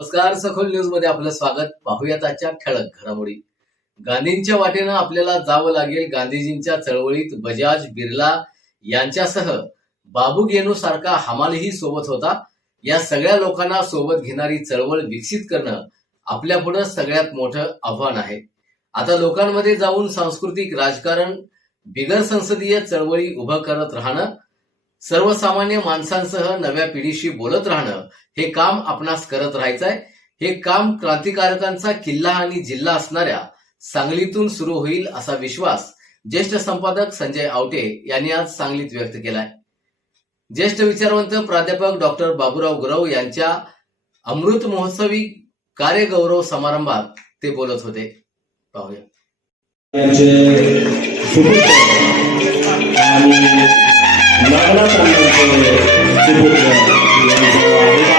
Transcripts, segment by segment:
नमस्कार सखोल न्यूजमध्ये आपलं स्वागत. पाहूयात आजच्या ठळक घडामोडी. गांधींच्या वाटेनं आपल्याला जावं लागेल गांधीजींच्या चळवळीत बजाज बिर्ला यांच्यासह. बाबू गेनू सारखा हमालही सोबत होता. या सगळ्या लोकांना सोबत घेणारी चळवळ विकसित करणं आपल्या पुढे सगळ्यात मोठं आव्हान आहे. आता लोकांमध्ये जाऊन सांस्कृतिक राजकारण बिगर संसदीय चळवळी उभं करत राहणं सर्वसामान्य माणसांसह नव्या पिढीशी बोलत राहणं हे काम आपणास करत राहायचंय. हे काम क्रांतिकारकांचा किल्ला आणि जिल्हा असणाऱ्या सांगलीतून सुरू होईल असा विश्वास ज्येष्ठ संपादक संजय आवटे यांनी आज सांगलीत व्यक्त केलाय. ज्येष्ठ विचारवंत प्राध्यापक डॉक्टर बाबूराव गुरव यांच्या अमृत महोत्सवी कार्यगौरव समारंभात ते बोलत होते. पाहूया. नागनाथ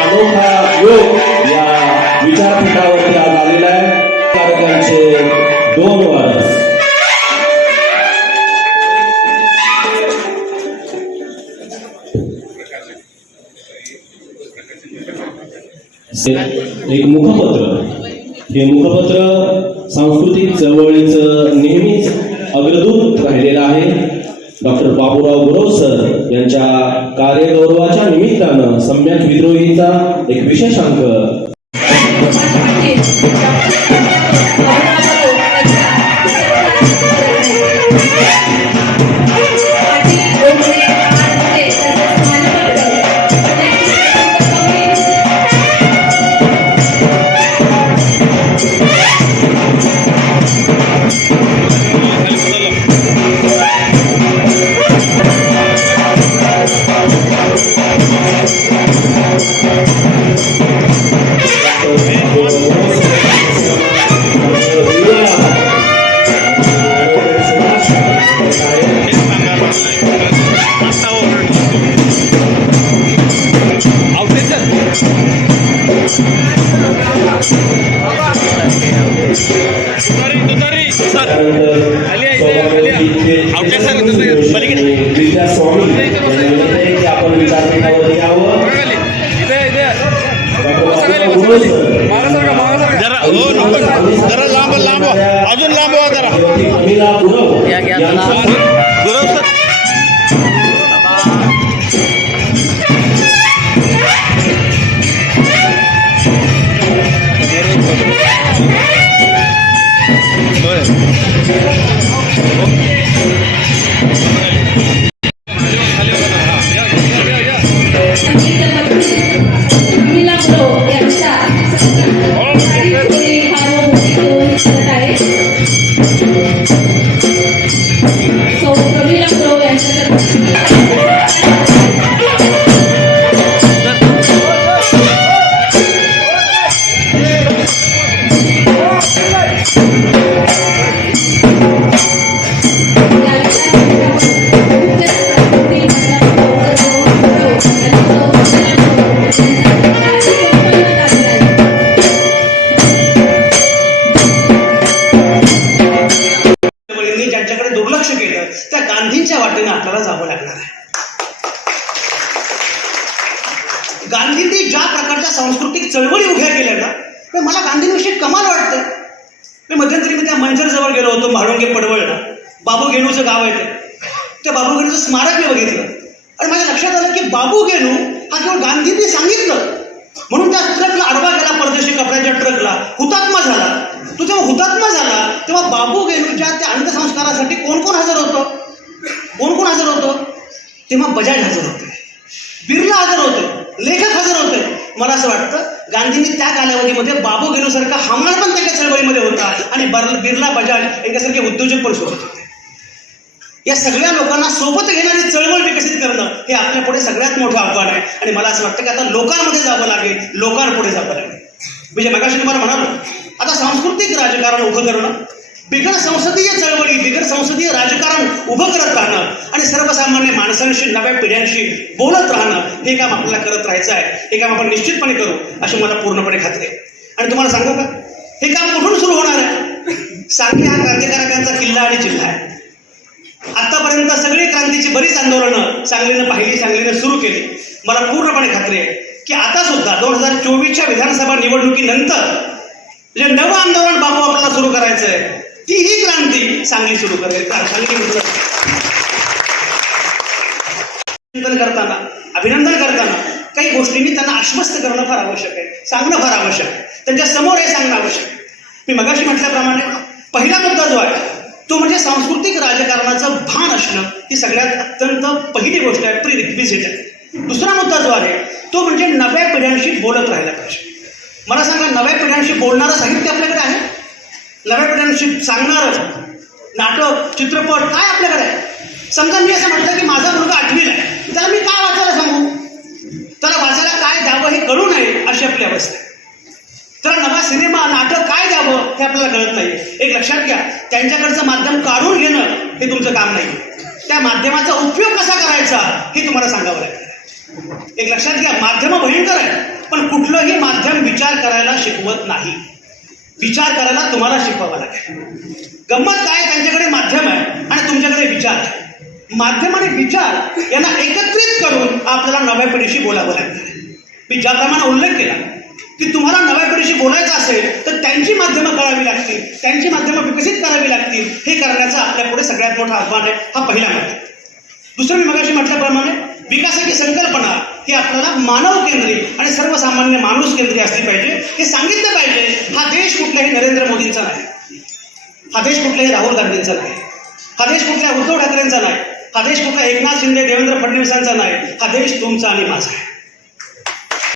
अनोखा योग या विचारपीठावरती आज आलेला आहे. दोन वर्ष. एक मुखपत्र. हे मुखपत्र सांस्कृतिक चळवळीचं नेहमीच अग्रदूत राहिलेलं आहे. डॉक्टर बाबूराव गुरव सर यांच्या कार्यगौरवाच्या निमित्तानं सम्यक विद्रोहीचा एक विशेष अंक जरा हो लांब लांब. अजून लांब जरा मीला गांधींच्या वाटेने आपल्याला जावं लागणार आहे. गांधींनी ज्या प्रकारच्या सांस्कृतिक चळवळी उभ्या केल्या ना ते मला गांधींविषयी कमाल वाटतं. मी मध्यंतरी मी त्या मंजर जवळ गेलो होतो म्हाळुंगे पडवळला बाबू गेणूचं गाव आहे ते. त्या बाबू गेनूचं स्मारक मी बघितलं. आणि माझ्या लक्षात आलं की बाबू गेणू हा केवळ गांधींनी सांगितलं. म्हणून त्या ट्रकला आडवा गेला परदेशी कपड्याच्या ट्रकला. हुतात्मा झाला. तो जेव्हा हुतात्मा झाला तेव्हा बाबू गेणूच्या त्या अंत्यसंस्कारासाठी कोण कोण हजर होतं? कोण कोण हजर होतं? तेव्हा बजाज हजर होते. बिर्ला हजर होते. लेखक हजर होते. मला असं वाटतं गांधींनी त्या कालावधीमध्ये बाबू गेनूसारखा हमाल पण त्याच्या चळवळीमध्ये होता आणि बर- बिर्ला बजाज यांच्यासारखे उद्योजक पण सोबत होते. या सगळ्या लोकांना सोबत घेणारी चळवळ विकसित करणं हे आपल्या पुढे सगळ्यात मोठं आव्हान आहे. आणि मला असं वाटतं की आता लोकांमध्ये जावं लागेल लोकांपुढे जावं लागेल. म्हणजे मगाशी तुम्हाला म्हणालो आता सांस्कृतिक राजकारण उभं करणं बिगर संसदीय चळवळी बिगर संसदीय राजकारण उभं करणं सर्वसामान्य माणसांशी नव्या पिढ्यांशी बोलत राहणं हे काम आपल्याला करत राहायचं आहे. हे काम आपण निश्चितपणे करू अशी मला पूर्णपणे खात्री आहे. आणि तुम्हाला सांगू का? हे काम कुठून सुरू होणार आहे? सांगली हा क्रांतिकारकांचा किल्ला आणि जिल्हा आहे. आतापर्यंत सगळी क्रांतीची बरीच आंदोलनं सांगलीनं पाहिली सांगलीनं सुरू केली. मला पूर्णपणे खात्री आहे की आता सुद्धा दोन हजार चोवीसच्या विधानसभा निवडणुकीनंतर जे नवं आंदोलन बाबू आपल्याला सुरू करायचं आहे ती ही क्रांती सांगली सुरू करायची सांगली म्हटलं करताना अभिनंदन करताना काही गोष्टींनी त्यांना आश्वस्त करणं फार आवश्यक आहे सांगणं फार आवश्यक आहे त्यांच्यासमोर हे सांगणं आवश्यक आहे. मी मगाशी म्हटल्याप्रमाणे पहिला मुद्दा जो आहे तो म्हणजे सांस्कृतिक राजकारणाचं भान असणं ही सगळ्यात अत्यंत पहिली गोष्ट आहे प्री रिक्विजिट आहे. दुसरा मुद्दा जो आहे तो म्हणजे नव्या पिढ्यांशी बोलत राहायला पाहिजे. मला सांगा नव्या पिढ्यांशी बोलणारं साहित्य आपल्याकडे आहे? नव्या पिढ्यांशी सांगणारं नाटक चित्रपट काय आपल्याकडे आहे? समजा मी असं म्हटलं की माझा मुलगा आठवीला आहे. त्याला मी काय वाचायला सांगू? त्याला वाचायला काय द्यावं हे कळू नये अशी आपली अवस्था आहे. तर नवा सिनेमा नाटक काय द्यावं हे आपल्याला कळत नाही एक लक्षात घ्या त्यांच्याकडचं माध्यम काढून घेणं हे तुमचं काम नाही त्या माध्यमाचा उपयोग कसा करायचा हे तुम्हाला सांगावं लागेल. एक लक्षात घ्या माध्यम भयंकर आहे पण कुठलंही माध्यम विचार करायला शिकवत नाही. विचार करायला तुम्हाला शिकवावं लागेल. गंमत काय? त्यांच्याकडे माध्यम आहे आणि तुमच्याकडे विचार आहे माध्यम आणि विचार यांना एकत्रित करून आपल्याला नव्या पिढीशी बोलावं लागेल मी ज्याप्रमाणे उल्लेख केला की तुम्हाला नव्या पिढीशी बोलायचं असेल तर त्यांची माध्यमं कळावी लागतील त्यांची माध्यमं विकसित करावी लागतील हे करण्याचं आपल्यापुढे सगळ्यात मोठं आव्हान आहे हा पहिला मुद्दा. दुसरं मी मगाशी म्हटल्याप्रमाणे विकासाची संकल्पना ही आपल्याला मानव केंद्री आणि सर्वसामान्य माणूस केंद्री असली पाहिजे हे सांगितलं पाहिजे हा देश कुठल्याही नरेंद्र मोदींचा नाही. हा देश कुठल्याही राहुल गांधींचा नाही. हा देश कुठल्या उद्धव ठाकरेंचा नाही. हा देश कुठल्या एकनाथ शिंदे देवेंद्र फडणवीसांचा नाही. हा देश तुमचा आणि माझा आहे.